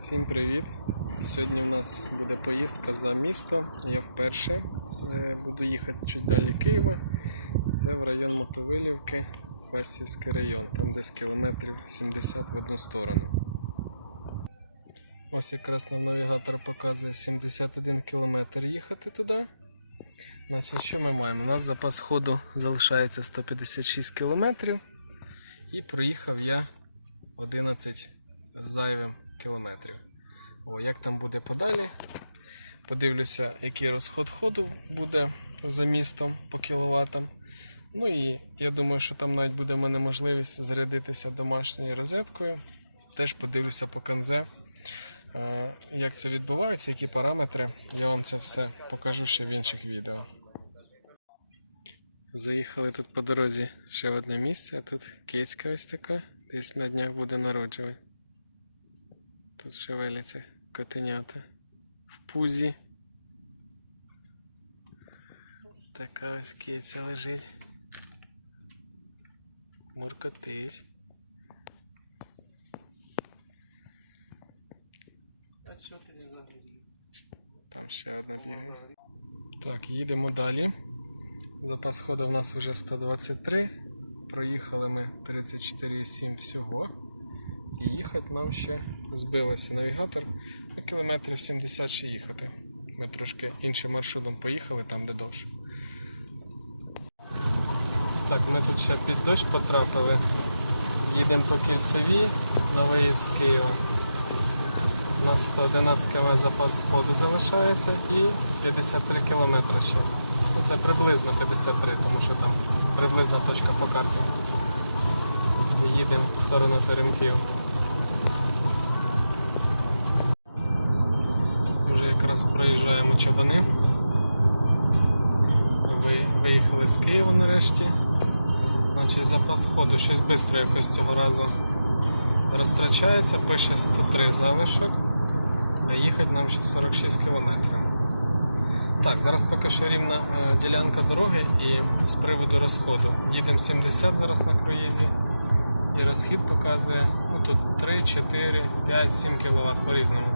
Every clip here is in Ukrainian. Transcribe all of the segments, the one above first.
Всім привіт! Сьогодні у нас буде поїздка за місто. Я вперше Це буду їхати чуть далі Києва. Це в район Мотовилівки, Фастівський район, там десь кілометрів 70 в одну сторону. Ось якраз нам навігатор показує 71 кілометр їхати туди. Значить, що ми маємо? У нас запас ходу залишається 156 кілометрів. І проїхав я 11 з зайвим кілометрів. О, як там буде подалі? Подивлюся, який розход ходу буде за містом по кіловатам. Ну і я думаю, що там навіть буде в мене можливість зарядитися домашньою розеткою. Теж подивлюся по канзе, як це відбувається, які параметри. Я вам це все покажу ще в інших відео. Заїхали тут по дорозі ще в одне місце, а тут кицька ось така, десь на днях буде народжувати. Тут шевеляться котенята в пузі. Така ось киця лежить. Загрузив? Там ще одна бігає. Так, їдемо далі. Запас ходу в нас вже 123. Проїхали ми 34,7 всього. І їхати нам ще збилося навігатор. Ну, кілометрів 70 ще їхати. Ми трошки іншим маршрутом поїхали, там де довше. Так, ми тут ще під дощ потрапили. Їдемо по кільцевій на виїзд з Києва. У нас 111 км запас ходу залишається і 53 км ще. Ну, це приблизно 53, тому що там приблизна точка по карті. Їдемо в сторону Теремків. Якраз проїжджаємо чабани. Ви, виїхали з Києва нарешті. Значить, запас ходу щось швидко якось цього разу розтрачається, пише 103 залишок, а їхати нам ще 46 кілометрів. Так, зараз поки що рівна е, ділянка дороги і з приводу розходу. Їдемо 70 зараз на круїзі. І розхід показує ну, тут 3, 4, 5, 7 кВт по-різному.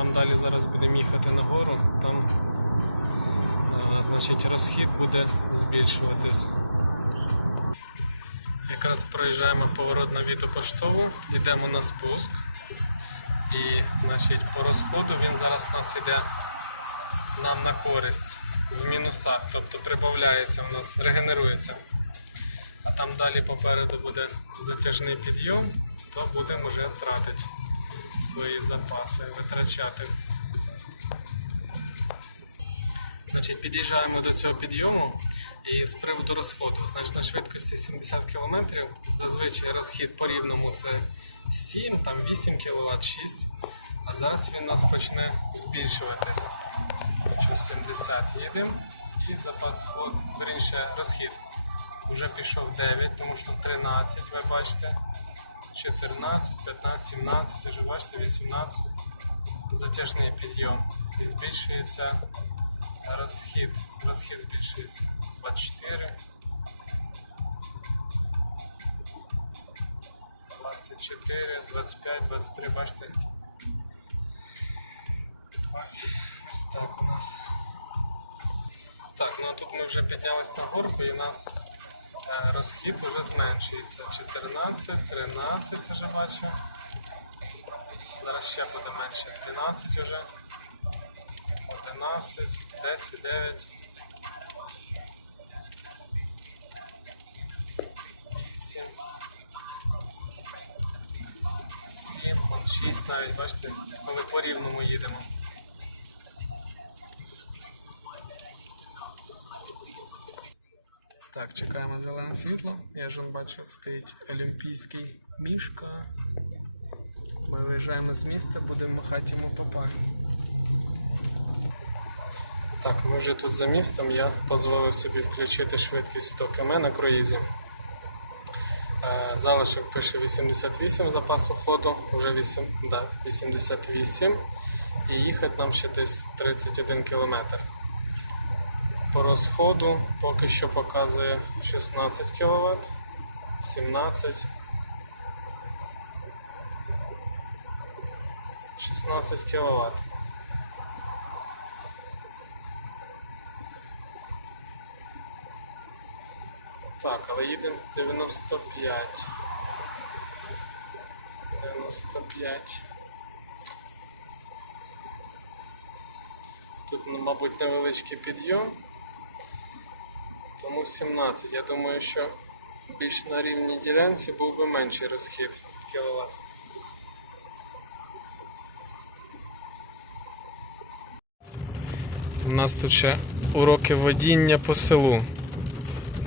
Там далі зараз будемо їхати нагору, там е, значить, розхід буде збільшуватись. Якраз проїжджаємо поворот на Віту Поштову, йдемо на спуск. І значить, по розходу він зараз у нас іде нам на користь в мінусах, тобто прибавляється у нас, регенерується. А там далі попереду буде затяжний підйом, то будемо вже тратити свої запаси, витрачати. Значить, під'їжджаємо до цього підйому і з приводу розходу. Значить, на швидкості 70 км зазвичай розхід по рівному це 7, там 8 кВт, 6. А зараз він у нас почне збільшуватись. Значить, 70 їдемо і запас ход, верніше розхід. Вже пішов 9, тому що 13, ви бачите. 14, 15, 17, вже бачите, 18. Затяжний підйом. І збільшується розхід. Розхід збільшується. 24. 24, 25, 23, бачите? Ось, ось так у нас. Так, ну а тут ми вже піднялись на горку і у нас розхід вже зменшується. 14, 13 вже бачу. Зараз ще буде менше. 12 вже. 11, 10, 9. 8. 7, 6 навіть, бачите, коли по рівному їдемо. Так, чекаємо зелене світло. Я ж бачу, стоїть олімпійський мішка. Ми виїжджаємо з міста, будемо махати йому папа. Так, ми вже тут за містом. Я дозволив собі включити швидкість 100 км на круїзі. Е, Залишок пише 88 запасу ходу, вже 8, да, 88. І їхати нам ще десь 31 кілометр. По розходу поки що показує 16 кВт, 17. 16 кВт. Так, але їдемо 95. 95. Тут, ну, мабуть, невеличкий підйом. Тому 17. Я думаю, що більш на рівній ділянці був би менший розхід кіловат. У нас тут ще уроки водіння по селу.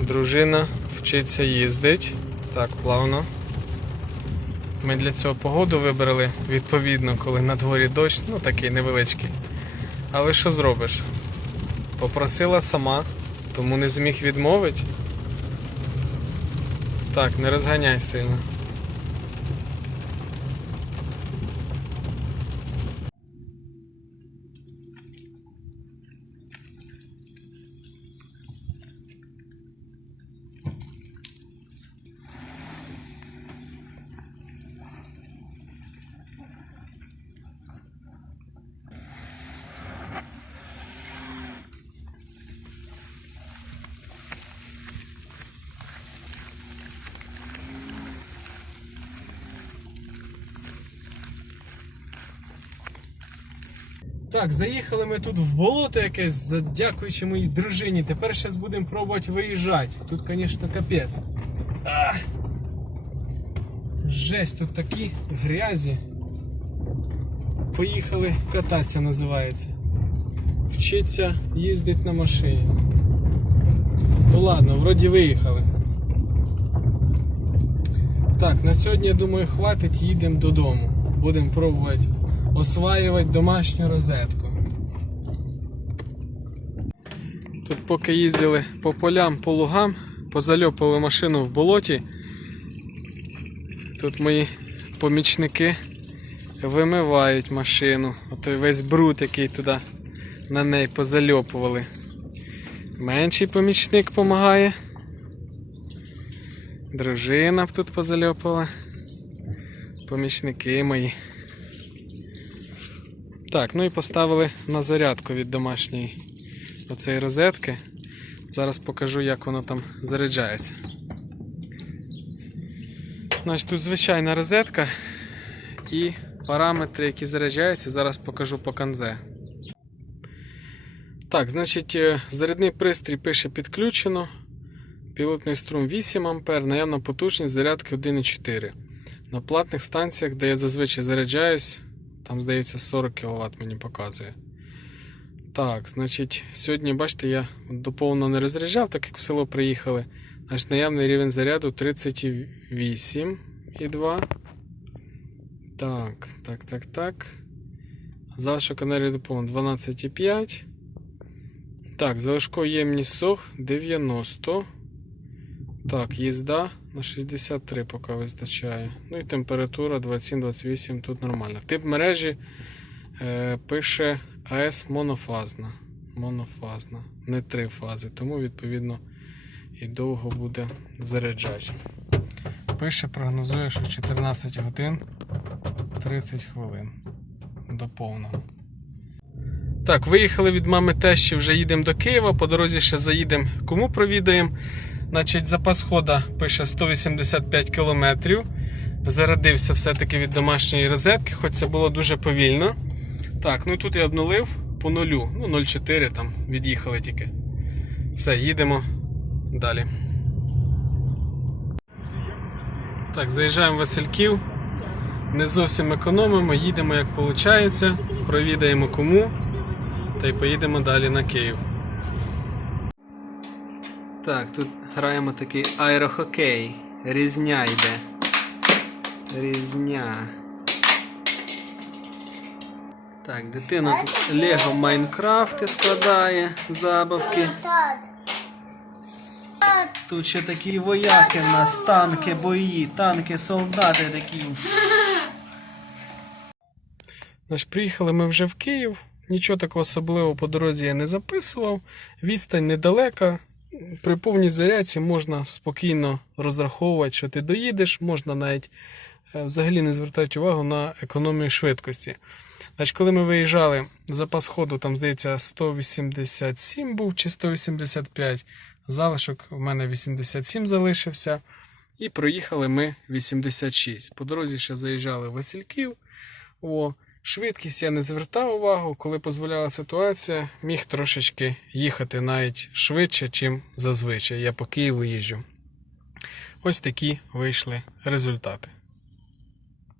Дружина вчиться їздить. Так, плавно. Ми для цього погоду вибрали відповідно, коли на дворі дощ, ну такий невеличкий. Але що зробиш? Попросила сама, тому не зміг відмовити. Так, не розганяй сильно. Так, заїхали ми тут в болото якесь, дякуючи моїй дружині. Тепер зараз будемо пробувати виїжджати. Тут, звісно, капець. А! Жесть, тут такі грязі. Поїхали кататися, називається. Вчиться їздить на машині. Ну ладно, вроді виїхали. Так, на сьогодні, я думаю, хватить, їдемо додому. Будемо пробувати осваювати домашню розетку. Тут поки їздили по полям, по лугам, позальопали машину в болоті. Тут мої помічники вимивають машину. Отой весь бруд, який туди на неї позальопували. Менший помічник допомагає. Дружина б тут позальопала. Помічники мої. Так, ну і поставили на зарядку від домашньої оцеї розетки. Зараз покажу, як воно там заряджається. Значить, тут звичайна розетка і параметри, які заряджаються, зараз покажу по канзе. Так, значить, е, зарядний пристрій пише підключено. Пілотний струм 8 А, наявна потужність зарядки 1,4. На платних станціях, де я зазвичай заряджаюсь, там, здається, 40 кВт мені показує. Так, значить, сьогодні, бачите, я доповно не розряджав, так як в село приїхали. Значить, наявний рівень заряду 38,2. Так, так, так, так. Залишок енергії доповнено 12,5. Так, залишкова ємність сох 90. Так, їзда на 63 поки вистачає. Ну і температура 27-28 тут нормально. Тип мережі е, пише АЕС монофазна. Монофазна. Не три фази, тому відповідно і довго буде заряджач. Пише, прогнозує, що 14 годин 30 хвилин до повного. Так, виїхали від мами тещі, вже їдемо до Києва. По дорозі ще заїдемо, кому провідаємо. Значить, запас хода пише 185 кілометрів. Зарядився все-таки від домашньої розетки, хоч це було дуже повільно. Так, ну тут я обнулив по нулю. Ну, 0,4 там від'їхали тільки. Все, їдемо далі. Так, заїжджаємо в Васильків. Не зовсім економимо, їдемо як виходить, провідаємо кому та й поїдемо далі на Київ. Так, тут граємо такий аерохокей. Різня йде. Різня. Так, дитина тут Лего Майнкрафти складає забавки. Тут ще такі вояки в нас, танки, бої, танки, солдати такі. Значить, приїхали ми вже в Київ. Нічого такого особливого по дорозі я не записував. Відстань недалека. При повній зарядці можна спокійно розраховувати, що ти доїдеш, можна навіть е, взагалі не звертати увагу на економію швидкості. Значить, коли ми виїжджали, запас ходу, там, здається, 187 був чи 185, залишок в мене 87 залишився. І проїхали ми 86. По дорозі ще заїжджали в Васильків. О, швидкість я не звертав увагу, коли дозволяла ситуація, міг трошечки їхати навіть швидше, чим зазвичай. Я по Києву їжджу. Ось такі вийшли результати.